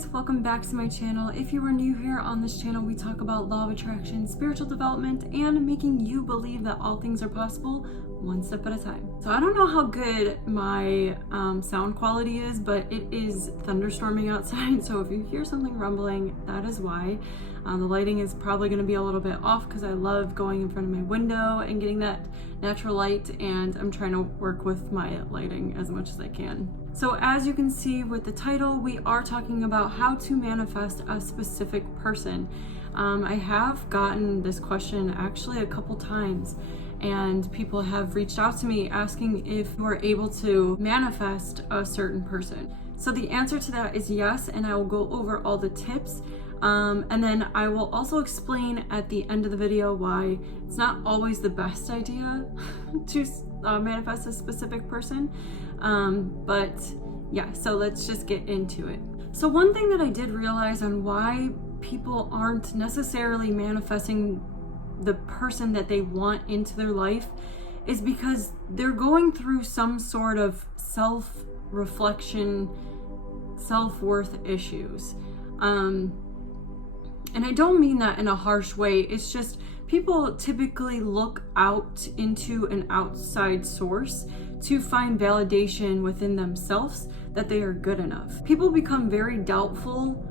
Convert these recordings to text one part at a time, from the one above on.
guys, welcome back to my channel. If you are new here on this channel, we talk about law of attraction, spiritual development, and making you believe that all things are possible one step at a time. So I don't know how good my sound quality is, but it is thunderstorming outside, so if you hear something rumbling, that is why. The lighting is probably going to be a little bit off because I love going in front of my window and getting that natural light, and I'm trying to work with my lighting as much as I can. So as you can see with the title, we are talking about how to manifest a specific person. I have gotten this question actually a couple times, and people have reached out to me asking if you are able to manifest a certain person. So the answer to that is yes, and I will go over all the tips. And then I will also explain at the end of the video why it's not always the best idea to manifest a specific person. But yeah, so let's just get into it. So one thing that I did realize on why people aren't necessarily manifesting the person that they want into their life is because they're going through some sort of self-reflection, self-worth issues. And I don't mean that in a harsh way. It's just people typically look out into an outside source to find validation within themselves that they are good enough. People become very doubtful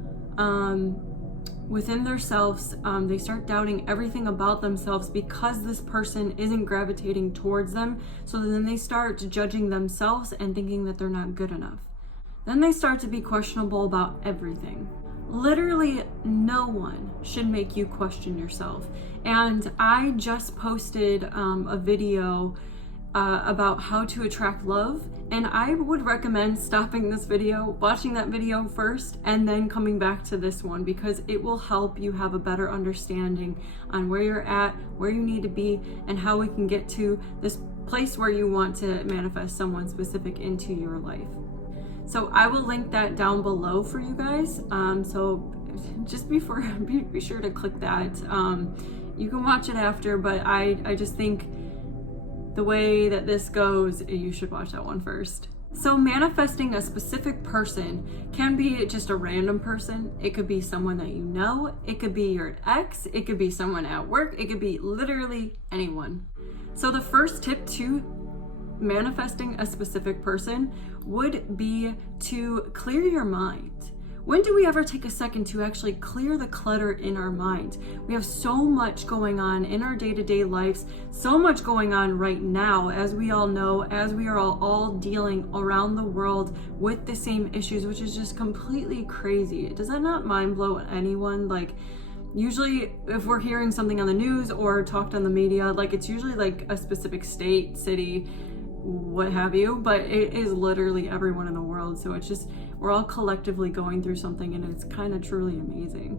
within themselves. They start doubting everything about themselves because this person isn't gravitating towards them. So then they start judging themselves and thinking that they're not good enough. Then they start to be questionable about everything. Literally no one should make you question yourself. And I just posted a video about how to attract love, and I would recommend stopping this video, watching that video first, and then coming back to this one, because it will help you have a better understanding on where you're at, where you need to be, and how we can get to this place where you want to manifest someone specific into your life. So I will link that down below for you guys. So just be sure to click that. You can watch it after, but I just think the way that this goes, you should watch that one first. So manifesting a specific person can be just a random person. It could be someone that you know. It could be your ex. It could be someone at work. It could be literally anyone. So the first tip to manifesting a specific person would be to clear your mind. When do we ever take a second to actually clear the clutter in our mind? We have so much going on in our day-to-day lives, so much going on right now, as we all know, as we are all dealing around the world with the same issues, which is just completely crazy. Does that not mind blow anyone? Like, usually if we're hearing something on the news or talked on the media, like it's usually like a specific state, city, what have you, but it is literally everyone in the world. So it's just, we're all collectively going through something, and it's kind of truly amazing.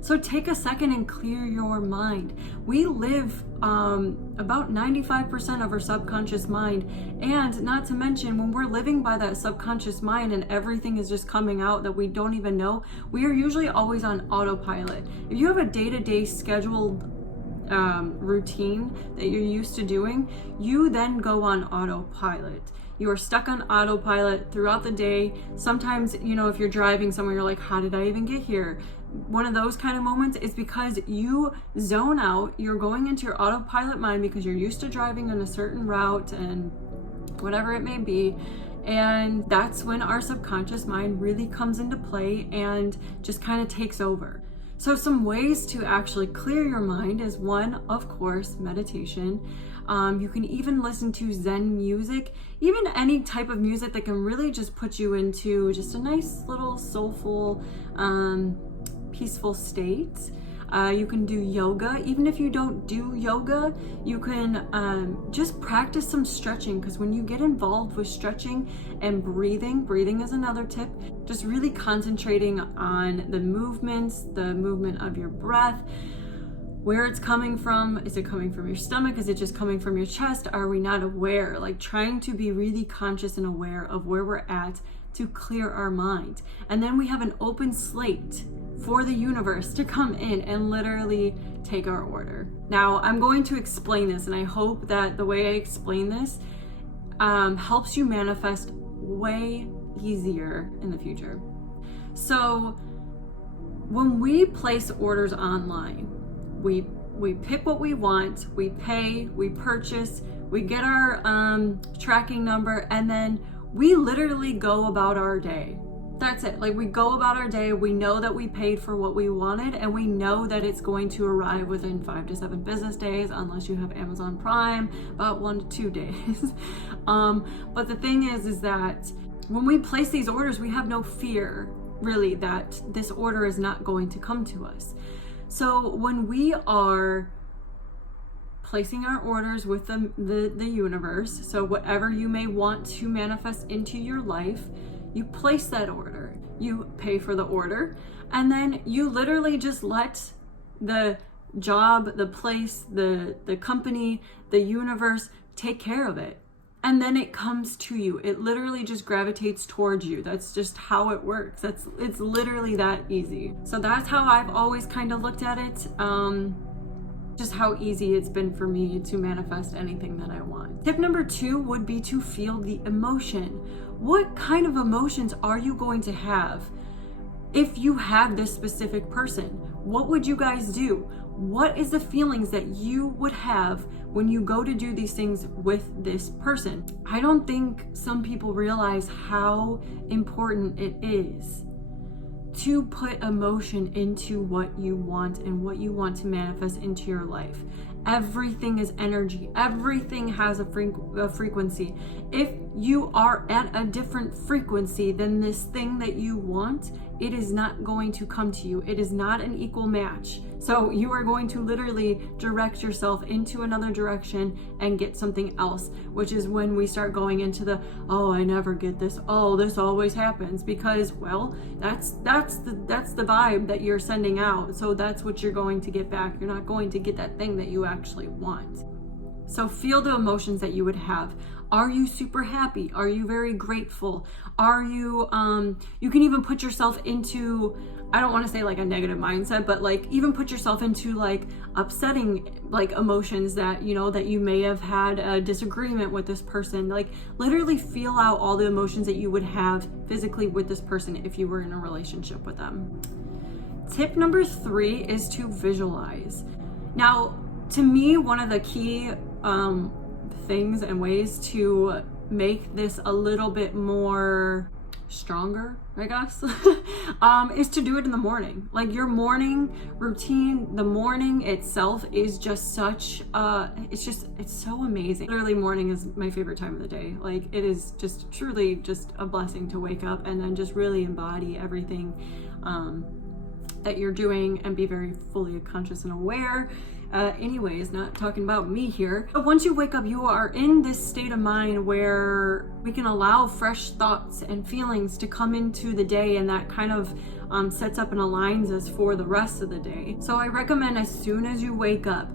So take a second and clear your mind. We live about 95% of our subconscious mind, and not to mention when we're living by that subconscious mind and everything is just coming out that we don't even know, we are usually always on autopilot. If you have a day-to-day scheduled routine that you're used to doing, you then go on autopilot. You are stuck on autopilot throughout the day. Sometimes, you know, if you're driving somewhere, you're like, how did I even get here? One of those kind of moments is because you zone out. You're going into your autopilot mind because you're used to driving on a certain route and whatever it may be. And that's when our subconscious mind really comes into play and just kind of takes over. So some ways to actually clear your mind is one, of course, meditation. You can even listen to Zen music, even any type of music that can really just put you into just a nice little soulful, peaceful state. You can do yoga. Even if you don't do yoga, you can just practice some stretching, because when you get involved with stretching and breathing is another tip. Just really concentrating on the movements, the movement of your breath, where it's coming from. Is it coming from your stomach? Is it just coming from your chest? Are we not aware? Like trying to be really conscious and aware of where we're at to clear our mind. And then we have an open slate for the universe to come in and literally take our order. Now, I'm going to explain this, and I hope that the way I explain this helps you manifest way easier in the future. So when we place orders online, we pick what we want, we pay, we purchase, we get our tracking number, and then we literally go about our day. That's it. Like, we go about our day, we know that we paid for what we wanted, and we know that it's going to arrive within 5 to 7 business days, unless you have Amazon Prime, about 1 to 2 days. But the thing is that when we place these orders, we have no fear, really, that this order is not going to come to us. So when we are placing our orders with the universe, so whatever you may want to manifest into your life, you place that order, you pay for the order, and then you literally just let the job, the place, the company, the universe take care of it. And then it comes to you. It literally just gravitates towards you. That's just how it works. It's literally that easy. So that's how I've always kind of looked at it. Just how easy it's been for me to manifest anything that I want. Tip number 2 would be to feel the emotion. What kind of emotions are you going to have if you have this specific person? What would you guys do? What is the feelings that you would have when you go to do these things with this person? I don't think some people realize how important it is to put emotion into what you want and what you want to manifest into your life. Everything is energy. Everything has a frequency. If you are at a different frequency than this thing that you want, it is not going to come to you. It is not an equal match. So you are going to literally direct yourself into another direction and get something else, which is when we start going into the, oh, I never get this. Oh, this always happens, because, well, that's the vibe that you're sending out. So that's what you're going to get back. You're not going to get that thing that you actually want. So feel the emotions that you would have. Are you super happy? Are you very grateful? Are you, you can even put yourself into, I don't want to say like a negative mindset, but like even put yourself into like upsetting like emotions that, you know, that you may have had a disagreement with this person. Like literally feel out all the emotions that you would have physically with this person if you were in a relationship with them. Tip number 3 is to visualize. Now, to me, one of the key things and ways to make this a little bit more stronger, I guess, is to do it in the morning. Like your morning routine, the morning itself is just such, it's so amazing. Literally morning is my favorite time of the day. Like it is just truly just a blessing to wake up and then just really embody everything that you're doing and be very fully conscious and aware. Anyways, not talking about me here. But once you wake up, you are in this state of mind where we can allow fresh thoughts and feelings to come into the day, and that kind of sets up and aligns us for the rest of the day. So I recommend as soon as you wake up,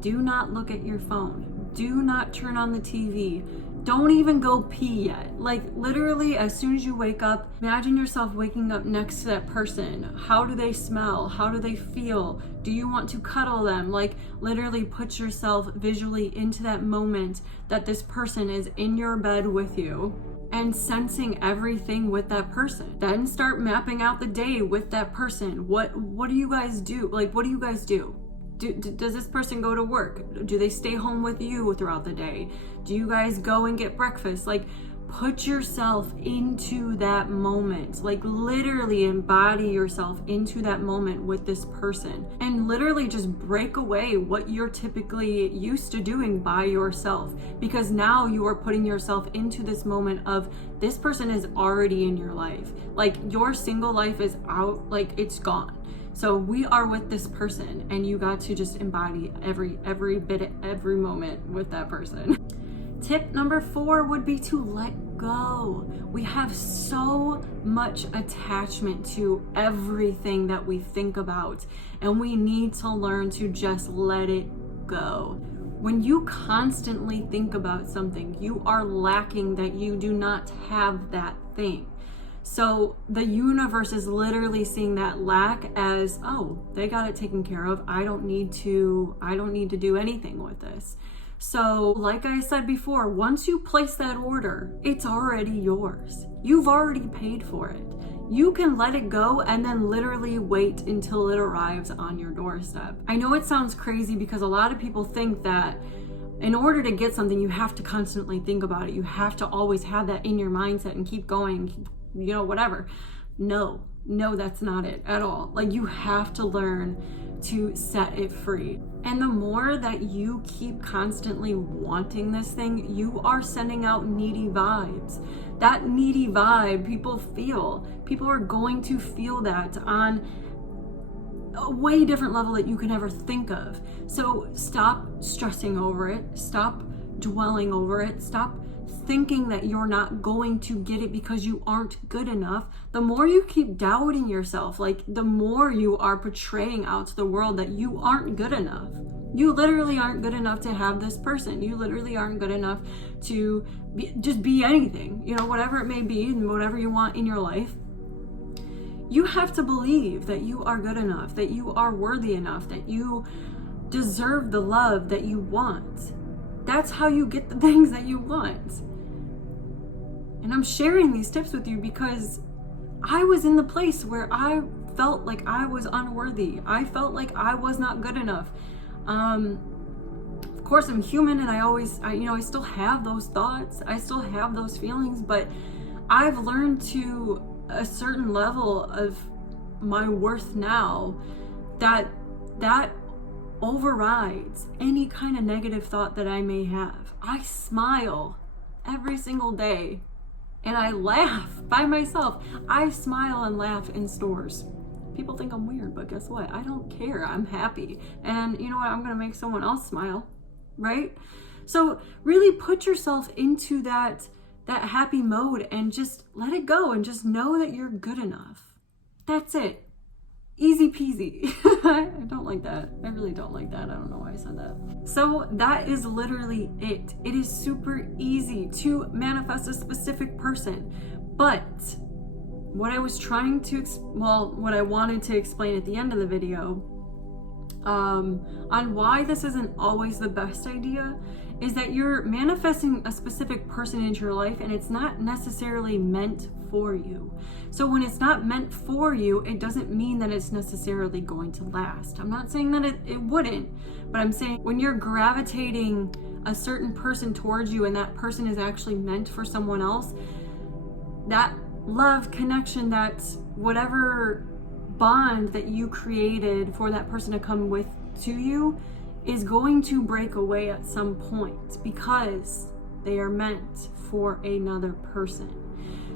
do not look at your phone. Do not turn on the TV. Don't even go pee yet. Like literally as soon as you wake up, imagine yourself waking up next to that person. How do they smell? How do they feel? Do you want to cuddle them? Like literally put yourself visually into that moment that this person is in your bed with you and sensing everything with that person. Then start mapping out the day with that person. What do you guys do? Like what do you guys do? Does this person go to work? Do they stay home with you throughout the day? Do you guys go and get breakfast? Like put yourself into that moment. Like literally embody yourself into that moment with this person and literally just break away what you're typically used to doing by yourself, because now you are putting yourself into this moment of this person is already in your life. Like your single life is out, like it's gone. So we are with this person and you got to just embody every bit, every moment with that person. Tip number 4 would be to let go. We have so much attachment to everything that we think about, and we need to learn to just let it go. When you constantly think about something, you are lacking that you do not have that thing. So the universe is literally seeing that lack as, oh, they got it taken care of. I don't need to do anything with this. So like I said before, once you place that order, it's already yours. You've already paid for it. You can let it go and then literally wait until it arrives on your doorstep. I know it sounds crazy because a lot of people think that in order to get something, you have to constantly think about it. You have to always have that in your mindset and keep going, you know, whatever. No, that's not it at all. Like, you have to learn to set it free. And the more that you keep constantly wanting this thing, you are sending out needy vibes. That needy vibe people feel. People are going to feel that on a way different level that you can ever think of. So stop stressing over it. Stop dwelling over it. Stop thinking that you're not going to get it because you aren't good enough. The more you keep doubting yourself, like, the more you are portraying out to the world that you aren't good enough. You literally aren't good enough to have this person. You literally aren't good enough to just be anything, you know, whatever it may be and whatever you want in your life. You have to believe that you are good enough, that you are worthy enough, that you deserve the love that you want. That's how you get the things that you want. And I'm sharing these tips with you because I was in the place where I felt like I was unworthy. I felt like I was not good enough. Of course, I'm human, and I still have those thoughts. I still have those feelings, but I've learned to a certain level of my worth now that overrides any kind of negative thought that I may have. I smile every single day and I laugh by myself. I smile and laugh in stores. People think I'm weird, but guess what? I don't care. I'm happy. And you know what? I'm going to make someone else smile, right? So really put yourself into that happy mode and just let it go and just know that you're good enough. That's it. Easy peasy. I don't like that. I really don't like that. I don't know why I said that. So that is literally it. It is super easy to manifest a specific person. But what I wanted to explain at the end of the video on why this isn't always the best idea is that you're manifesting a specific person into your life and it's not necessarily meant for you. So when it's not meant for you, it doesn't mean that it's necessarily going to last. I'm not saying that it wouldn't, but I'm saying when you're gravitating a certain person towards you and that person is actually meant for someone else, that love, connection, that whatever bond that you created for that person to come with to you is going to break away at some point because they are meant for another person.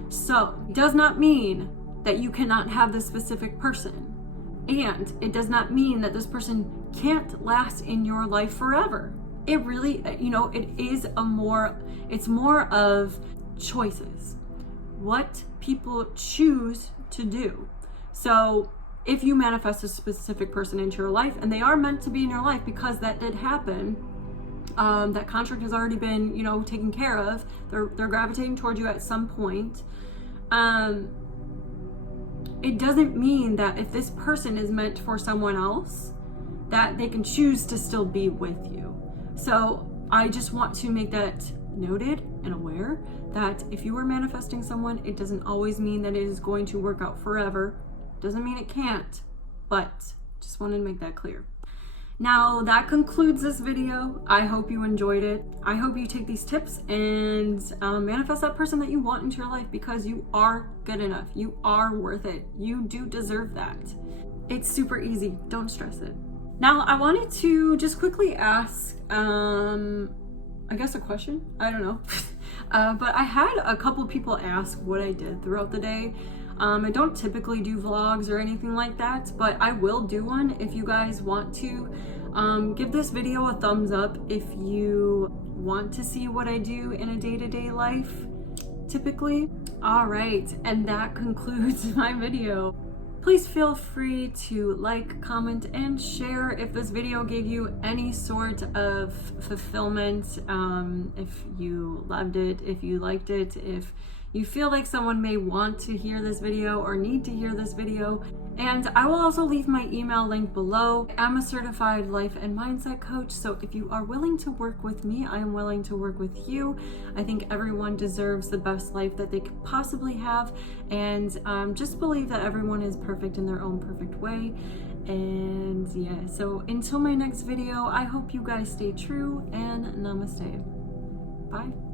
So it does not mean that you cannot have this specific person, and it does not mean that this person can't last in your life forever. It really, it's more of choices, what people choose to do. So if you manifest a specific person into your life and they are meant to be in your life because that did happen, that contract has already been, taken care of, they're gravitating towards you at some point, it doesn't mean that if this person is meant for someone else, that they can choose to still be with you. So I just want to make that noted and aware that if you are manifesting someone, it doesn't always mean that it is going to work out forever. Doesn't mean it can't, but just wanted to make that clear. Now that concludes this video. I hope you enjoyed it. I hope you take these tips and manifest that person that you want into your life because you are good enough. You are worth it. You do deserve that. It's super easy. Don't stress it. Now I wanted to just quickly ask, I guess a question. I don't know. But I had a couple people ask what I did throughout the day. I don't typically do vlogs or anything like that, but I will do one if you guys want to. Give this video a thumbs up if you want to see what I do in a day-to-day life, typically. All right, and that concludes my video. Please feel free to like, comment, and share if this video gave you any sort of fulfillment, if you loved it, if you liked it, if you feel like someone may want to hear this video or need to hear this video. And I will also leave my email link below. I'm a certified life and mindset coach, so if you are willing to work with me, I am willing to work with you. I think everyone deserves the best life that they could possibly have, and just believe that everyone is perfect in their own perfect way. And yeah, so until my next video, I hope you guys stay true, and namaste. Bye.